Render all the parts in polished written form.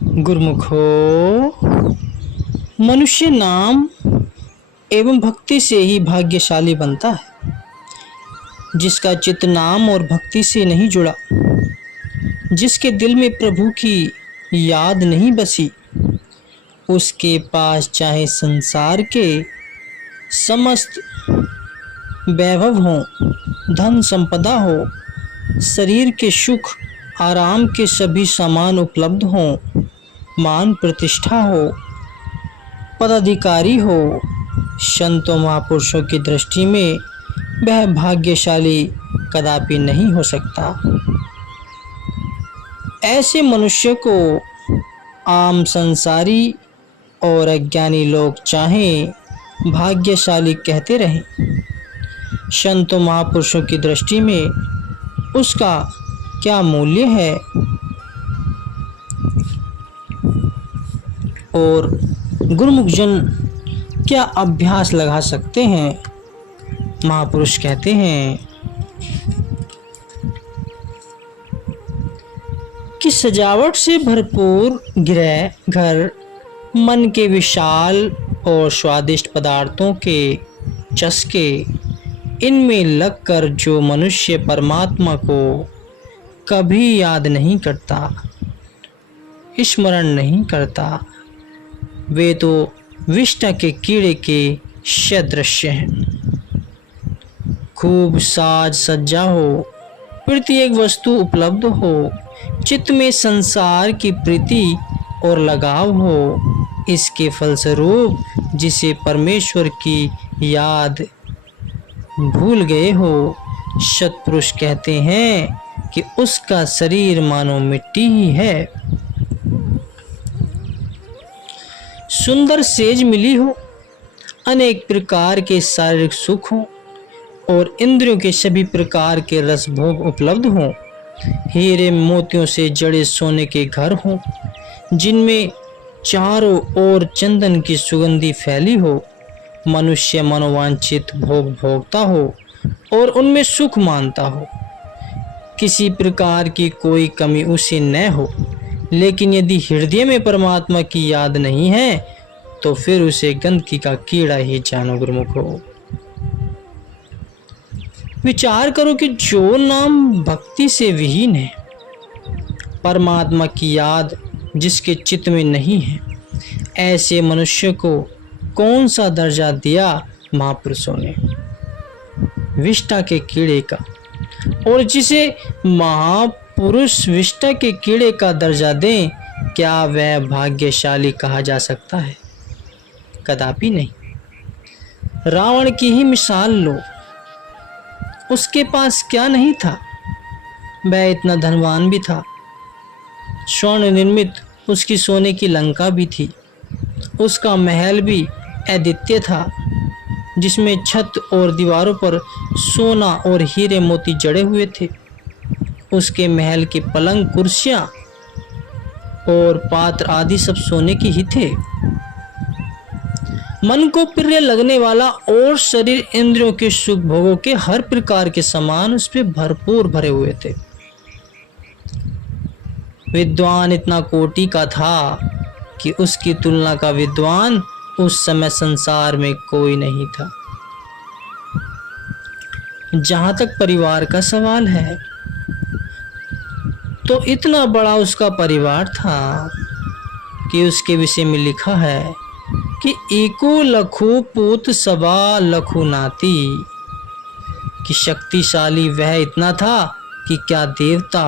गुरुमुखो, मनुष्य नाम एवं भक्ति से ही भाग्यशाली बनता है। जिसका चित्त नाम और भक्ति से नहीं जुड़ा, जिसके दिल में प्रभु की याद नहीं बसी, उसके पास चाहे संसार के समस्त वैभव हो, धन संपदा हो, शरीर के सुख आराम के सभी सामान उपलब्ध हों, मान प्रतिष्ठा हो, पदाधिकारी हो, संतों महापुरुषों की दृष्टि में वह भाग्यशाली कदापि नहीं हो सकता। ऐसे मनुष्य को आम संसारी और अज्ञानी लोग चाहें भाग्यशाली कहते रहें, संतों महापुरुषों की दृष्टि में उसका क्या मूल्य है। और गुरुमुख जन क्या अभ्यास लगा सकते हैं। महापुरुष कहते हैं कि सजावट से भरपूर गृह घर, मन के विशाल और स्वादिष्ट पदार्थों के चस्के, इनमें लगकर जो मनुष्य परमात्मा को कभी याद नहीं करता, स्मरण नहीं करता, वे तो विष्ठा के कीड़े के सदृश्य हैं। खूब साज सज्जा हो, प्रत्येक वस्तु उपलब्ध हो, चित्त में संसार की प्रीति और लगाव हो, इसके फलस्वरूप जिसे परमेश्वर की याद भूल गए हो, सत्पुरुष कहते हैं कि उसका शरीर मानो मिट्टी ही है। सुंदर सेज मिली हो, अनेक प्रकार के शारीरिक सुख हो और इंद्रियों के सभी प्रकार के रस भोग उपलब्ध हों, हीरे मोतियों से जड़े सोने के घर हों, जिनमें चारों ओर चंदन की सुगंधी फैली हो, मनुष्य मनोवांछित भोग भोगता हो और उनमें सुख मानता हो, किसी प्रकार की कोई कमी उसे न हो। लेकिन यदि हृदय में परमात्मा की याद नहीं है तो फिर उसे गंदगी का कीड़ा ही जानो। गुरुमुखो, विचार करो कि जो नाम भक्ति से विहीन है, परमात्मा की याद जिसके चित्त में नहीं है, ऐसे मनुष्य को कौन सा दर्जा दिया महापुरुषों ने? विष्ठा के कीड़े का। और जिसे महापुरुष विष्ठा के कीड़े का दर्जा दें, क्या वह भाग्यशाली कहा जा सकता है? कदापि नहीं। रावण की ही मिसाल लो, उसके पास क्या नहीं था? वह इतना धनवान भी था, स्वर्ण निर्मित उसकी सोने की लंका भी थी, उसका महल भी अद्वितीय था, जिसमें छत और दीवारों पर सोना और हीरे मोती जड़े हुए थे। उसके महल के पलंग, कुर्सियां और पात्र आदि सब सोने के ही थे। मन को प्रिय लगने वाला और शरीर इंद्रियों के सुख भोगों के हर प्रकार के सामान उस पे भरपूर भरे हुए थे। विद्वान इतना कोटि का था कि उसकी तुलना का विद्वान उस समय संसार में कोई नहीं था। जहां तक परिवार का सवाल है, तो इतना बड़ा उसका परिवार था कि उसके विषय में लिखा है कि एको लखो पूत सबा लखो नाती, कि शक्तिशाली वह इतना था कि क्या देवता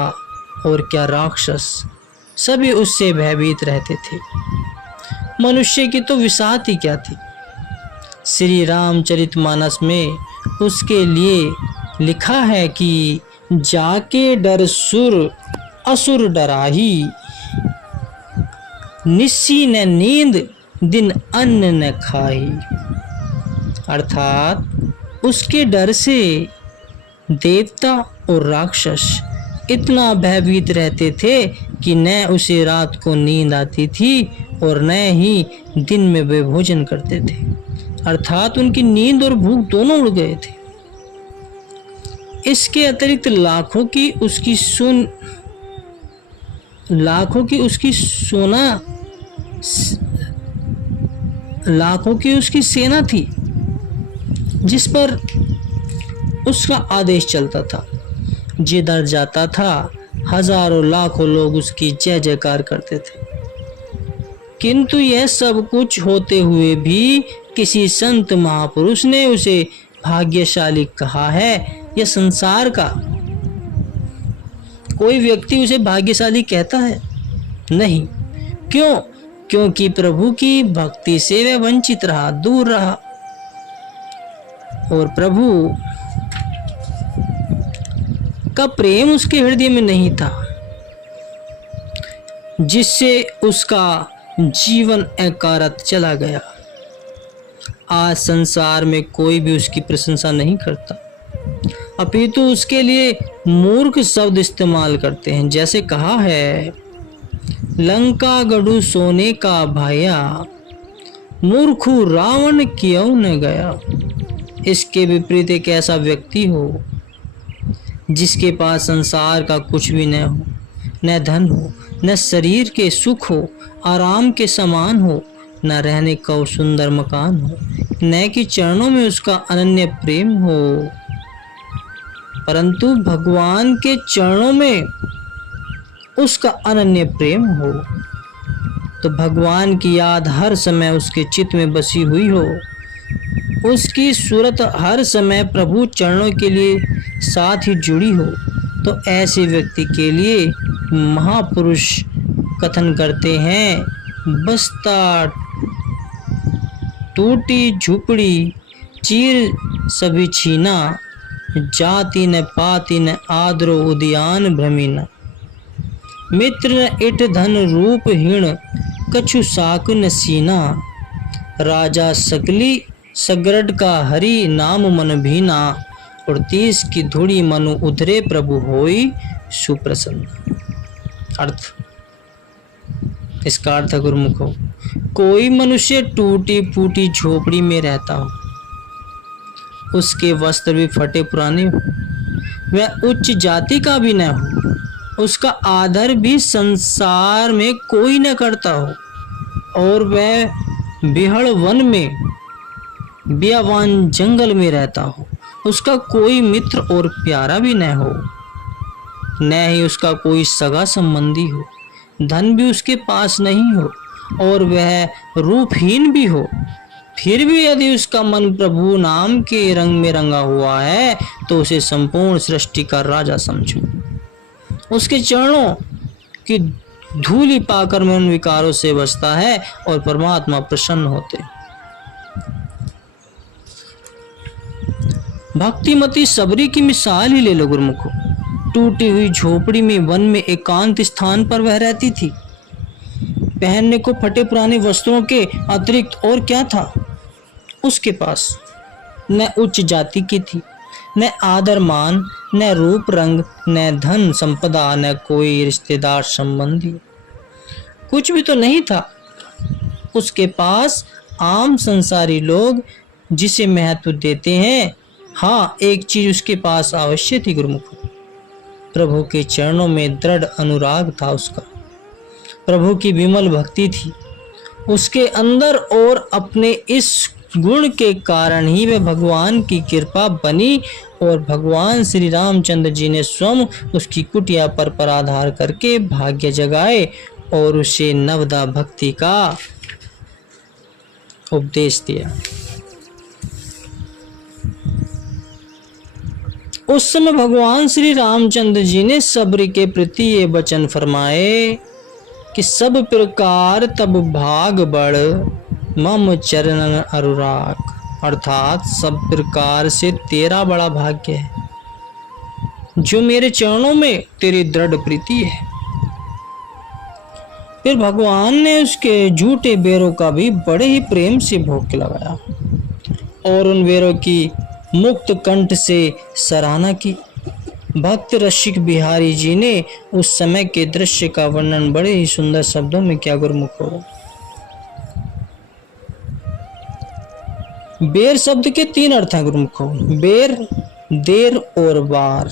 और क्या राक्षस सभी उससे भयभीत रहते थे। मनुष्य की तो विसात ही क्या थी। श्री रामचरितमानस में उसके लिए लिखा है कि जाके डर सुर असुर डराही, निस्सी न नींद दिन अन्न न खाही। अर्थात उसके डर से देवता और राक्षस इतना भयभीत रहते थे कि न उसे रात को नींद आती थी और न ही दिन में वे भोजन करते थे। अर्थात उनकी नींद और भूख दोनों उड़ गए थे। इसके अतिरिक्त लाखों की उसकी सुन लाखों की उसकी सेना थी जिस पर उसका आदेश चलता था। जिधर जाता था हजारों लाखों लोग उसकी जय जयकार करते थे। किंतु यह सब कुछ होते हुए भी किसी संत महापुरुष ने उसे भाग्यशाली कहा है? यह संसार का कोई व्यक्ति उसे भाग्यशाली कहता है? नहीं। क्यों? क्योंकि प्रभु की भक्ति से वह वंचित रहा, दूर रहा, और प्रभु का प्रेम उसके हृदय में नहीं था, जिससे उसका जीवन अकारत चला गया। आज संसार में कोई भी उसकी प्रशंसा नहीं करता, अपितु उसके लिए मूर्ख शब्द इस्तेमाल करते हैं। जैसे कहा है, लंका गढ़ु सोने का भाया, मूर्खु रावण क्यों न गया। इसके विपरीत एक ऐसा व्यक्ति हो जिसके पास संसार का कुछ भी न हो, न धन हो, न शरीर के सुख हो, आराम के समान हो, न रहने का सुंदर मकान हो, न कि चरणों में उसका अनन्य प्रेम हो, परंतु भगवान के चरणों में उसका अनन्य प्रेम हो। तो भगवान की याद हर समय उसके चित्त में बसी हुई हो, उसकी सूरत हर समय प्रभु चरणों के लिए साथ ही जुड़ी हो, तो ऐसे व्यक्ति के लिए महापुरुष कथन करते हैं, बस्ता टूटी झुपड़ी चीर सभी छीना, जाति न पाति न आदरो उद्यान भ्रमीना। मित्र न इट धन रूप हीण, कछु साक न सीना, राजा सकली सगरड का हरि नाम मन भीना, और 30 की धूड़ी मनु उधरे प्रभु होई सुप्रसन्न। अर्थ, इसका अर्थ है गुरुमुखो, कोई मनुष्य टूटी फूटी झोपड़ी में रहता हो, उसके वस्त्र भी फटे पुराने हो, वह उच्च जाति का भी न हो, उसका आदर भी संसार में कोई न करता हो, और वह बिहड़ वन में बियावान जंगल में रहता हो, उसका कोई मित्र और प्यारा भी न हो, न ही उसका कोई सगा संबंधी हो, धन भी उसके पास नहीं हो, और वह रूपहीन भी हो, फिर भी यदि उसका मन प्रभु नाम के रंग में रंगा हुआ है, तो उसे संपूर्ण सृष्टि का राजा समझो। उसके चरणों की धूलि पाकर मन विकारों से बचता है और परमात्मा प्रसन्न होते। भक्तिमती सबरी की मिसाल ही ले लो गुरुमुखो। टूटी हुई झोपड़ी में वन में एकांत स्थान पर वह रहती थी। पहनने को फटे पुराने वस्त्रों के अतिरिक्त और क्या था उसके पास? न उच्च जाति की थी, न आदर मान, न रूप रंग, न धन संपदा, न कोई रिश्तेदार संबंधी, कुछ भी तो नहीं था उसके पास। आम संसारी लोग जिसे महत्व देते हैं, हाँ एक चीज उसके पास अवश्य थी गुरुमुख, प्रभु के चरणों में दृढ़ अनुराग था उसका, प्रभु की विमल भक्ति थी उसके अंदर, और अपने इस गुण के कारण ही वह भगवान की कृपा बनी, और भगवान श्री रामचंद्र जी ने स्वयं उसकी कुटिया पर आधार करके भाग्य जगाए और उसे नवदा भक्ति का उपदेश दिया। उस समय भगवान श्री रामचंद्र जी ने सबरी के प्रति ये वचन फरमाए कि सब प्रकार तब भाग बढ़ मम चरण अनुराग, अर्थात सब प्रकार से तेरा बड़ा भाग्य है जो मेरे चरणों में तेरी दृढ़ प्रीति है। फिर भगवान ने उसके झूठे बेरों का भी बड़े ही प्रेम से भोग लगाया और उन बेरों की मुक्त कंठ से सराहना की। भक्त रसिक बिहारी जी ने उस समय के दृश्य का वर्णन बड़े ही सुंदर शब्दों में किया गुरुमुख हो। बेर शब्द के 3 अर्थ हैं गुरुमुख हो, बेर, देर और बार।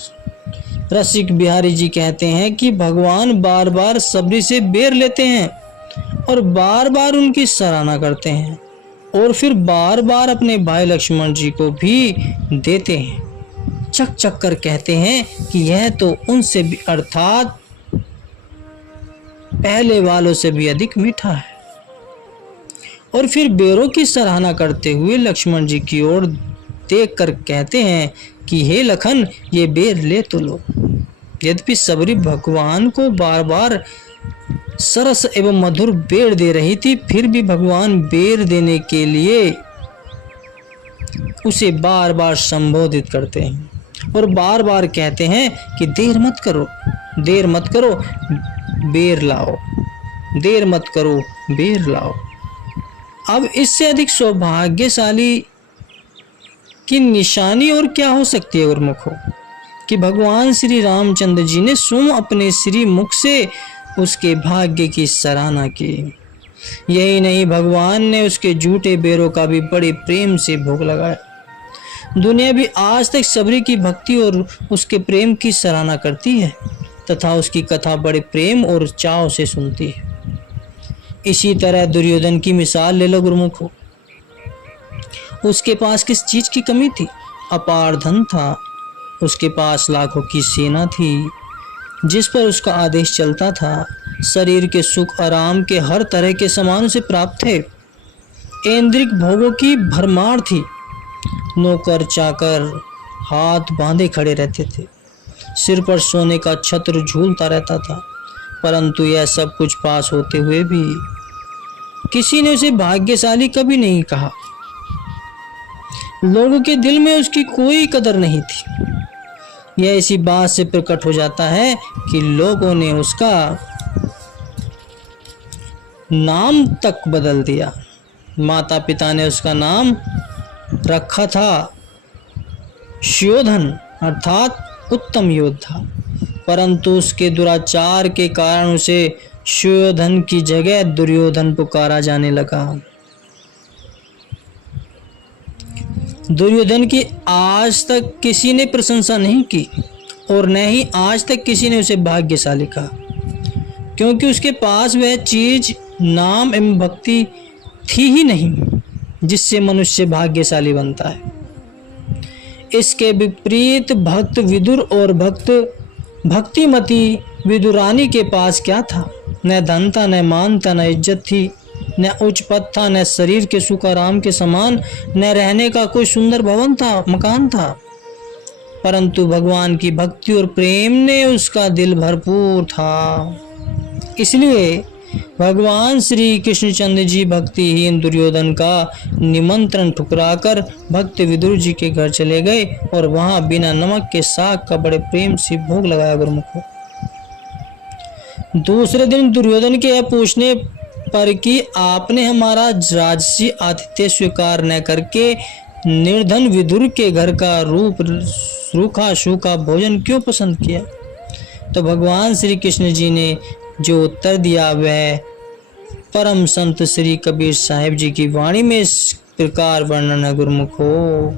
रसिक बिहारी जी कहते हैं कि भगवान बार बार सबरी से बेर लेते हैं और बार बार उनकी सराहना करते हैं और फिर बार बार अपने भाई लक्ष्मण जी को भी देते हैं। चक चक कर कहते हैं कि यह तो उनसे भी अर्थात पहले वालों से भी अधिक मीठा है। और फिर बेरों की सराहना करते हुए लक्ष्मण जी की ओर देखकर कहते हैं कि हे लखन, ये बेर ले तो लो। यद्यपि सबरी भगवान को बार बार सरस एवं मधुर बेर दे रही थी, फिर भी भगवान बेर देने के लिए उसे बार बार संबोधित करते हैं और बार बार कहते हैं कि देर मत करो, देर मत करो, बेर लाओ, देर मत करो, बेर लाओ। अब इससे अधिक सौभाग्यशाली की निशानी और क्या हो सकती है गुरुमुखों, कि भगवान श्री रामचंद्र जी ने स्वयं अपने श्री मुख से उसके भाग्य की सराहना की। यही नहीं, भगवान ने उसके झूठे बेरों का भी बड़े प्रेम से भोग लगाया। दुनिया भी आज तक सबरी की भक्ति और उसके प्रेम की सराहना करती है तथा उसकी कथा बड़े प्रेम और चाव से सुनती है। इसी तरह दुर्योधन की मिसाल ले लो गुरुमुखों। उसके पास किस चीज की कमी थी? अपार धन था, उसके पास लाखों की सेना थी जिस पर उसका आदेश चलता था। शरीर के सुख आराम के हर तरह के सामान उसे प्राप्त थे। ऐन्द्रिक भोगों की भरमार थी। नौकर चाकर हाथ बांधे खड़े रहते थे। सिर पर सोने का छत्र झूलता रहता था। परंतु यह सब कुछ पास होते हुए भी किसी ने उसे भाग्यशाली कभी नहीं कहा। लोगों के दिल में उसकी कोई कदर नहीं थी। यह इसी बात से प्रकट हो जाता है कि लोगों ने उसका नाम तक बदल दिया। माता पिता ने उसका नाम रखा था सुयोधन अर्थात उत्तम योद्धा, परंतु उसके दुराचार के कारण उसे सुयोधन की जगह दुर्योधन पुकारा जाने लगा। दुर्योधन की आज तक किसी ने प्रशंसा नहीं की और न ही आज तक किसी ने उसे भाग्यशाली कहा, क्योंकि उसके पास वह चीज नाम एवं भक्ति थी ही नहीं जिससे मनुष्य भाग्यशाली बनता है। इसके विपरीत भक्त विदुर और भक्तिमती विदुरानी के पास क्या था? न धन था, न मान था, न इज्जत थी, न उच्च पद था, न शरीर के सुख आराम के समान, न रहने का कोई सुंदर भवन था, मकान था। परंतु भगवान की भक्ति और प्रेम ने उसका दिल भरपूर था। इसलिए भगवान श्री कृष्णचंद्र जी भक्तिहीन दुर्योधन का निमंत्रण ठुकराकर भक्त विदुर जी के घर चले गए और वहां बिना नमक के साग का बड़े प्रेम से भोग लगाया गुरुमुखों। दूसरे दिन दुर्योधन के यह पूछने पर कि आपने हमारा राजसी आतिथ्य स्वीकार न करके निर्धन विदुर के घर का रूखा सूखा भोजन क्यों पसंद किया, तो भगवान श्री कृष्ण जी ने जो उत्तर दिया वह परम संत श्री कबीर साहिब जी की वाणी में इस प्रकार वर्णन है गुरुमुखो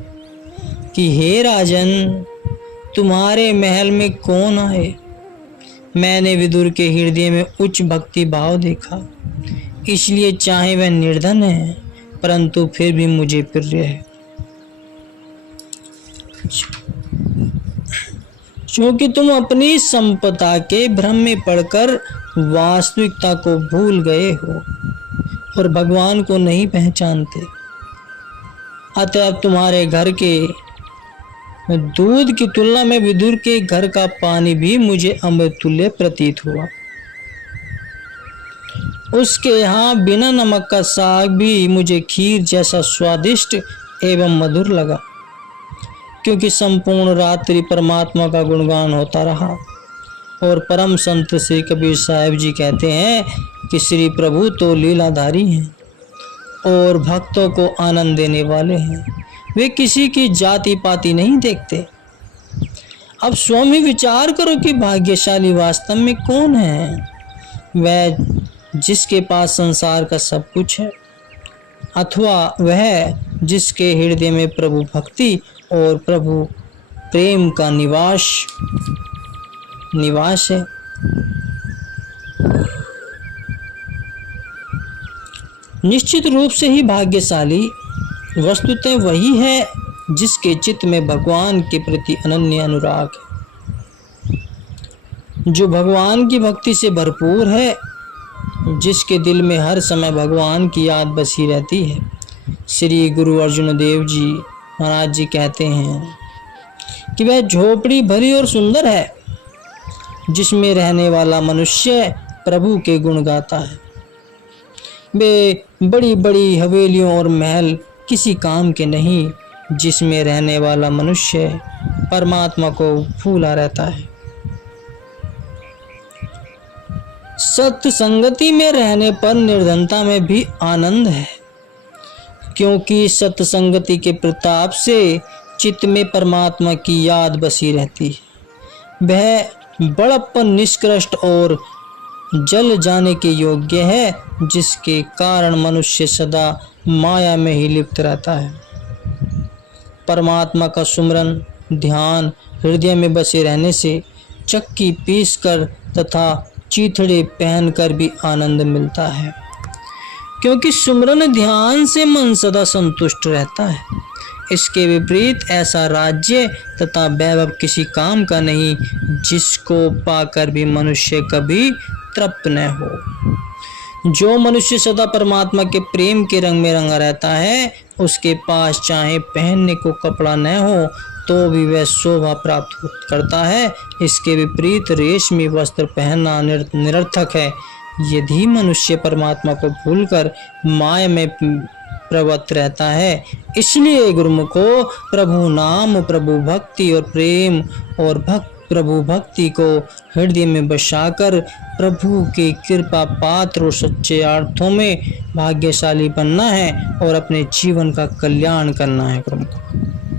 कि हे राजन, तुम्हारे महल में कौन आए? मैंने विदुर के हृदय में उच्च भक्ति भाव देखा, इसलिए चाहे वह निर्धन है परंतु फिर भी मुझे प्रिय है। क्योंकि तुम अपनी संपदा के भ्रम में पड़कर वास्तविकता को भूल गए हो और भगवान को नहीं पहचानते। अतः तुम्हारे घर के दूध की तुलना में विदुर के घर का पानी भी मुझे अमृत तुल्य प्रतीत हुआ। उसके यहाँ बिना नमक का साग भी मुझे खीर जैसा स्वादिष्ट एवं मधुर लगा, क्योंकि संपूर्ण रात्रि परमात्मा का गुणगान होता रहा। और परम संत श्री कबीर साहिब जी कहते हैं कि श्री प्रभु तो लीलाधारी हैं और भक्तों को आनंद देने वाले हैं। वे किसी की जाति पाति नहीं देखते। अब स्वयं ही विचार करो कि भाग्यशाली वास्तव में कौन है? वह जिसके पास संसार का सब कुछ है, अथवा वह जिसके हृदय में प्रभु भक्ति और प्रभु प्रेम का निवास निवास है। निश्चित रूप से ही भाग्यशाली वस्तुतः वही है जिसके चित्त में भगवान के प्रति अनन्य अनुराग है, जो भगवान की भक्ति से भरपूर है, जिसके दिल में हर समय भगवान की याद बसी रहती है। श्री गुरु अर्जुन देव जी महाराज जी कहते हैं कि वह झोपड़ी भरी और सुंदर है जिसमें रहने वाला मनुष्य प्रभु के गुण गाता है। वे बड़ी बड़ी हवेलियों और महल किसी काम के नहीं जिसमें रहने वाला मनुष्य परमात्मा को भूला रहता है। सत्संगति में रहने पर निर्धनता में भी आनंद है, क्योंकि सत्संगति के प्रताप से चित्त में परमात्मा की याद बसी रहती है। वह बड़प्पन निष्कृष्ट और जल जाने के योग्य है, जिसके कारण मनुष्य सदा माया में ही लिप्त रहता है। परमात्मा का सुमरन ध्यान हृदय में बसे रहने से चक्की पीसकर तथा चीथड़े पहनकर भी आनंद मिलता है, क्योंकि सुमरन ध्यान से मन सदा संतुष्ट रहता है। इसके विपरीत ऐसा राज्य तथा वैभव किसी काम का नहीं जिसको पाकर भी मनुष्य कभी तृप्त न हो। जो मनुष्य सदा परमात्मा के प्रेम के रंग में रंगा रहता है, उसके पास चाहे पहनने को कपड़ा न हो तो भी वह शोभा प्राप्त करता है। इसके विपरीत रेशमी वस्त्र पहनना निरर्थक है। यदि मनुष्य परमात्मा को भूलकर माया में प्रवृत्त रहता है, इसलिए गुरुमुखो प्रभु नाम, प्रभु भक्ति और प्रेम और प्रभु भक्ति को हृदय में बसाकर प्रभु के कृपा पात्र और सच्चे अर्थों में भाग्यशाली बनना है और अपने जीवन का कल्याण करना है। गुरुमुखो।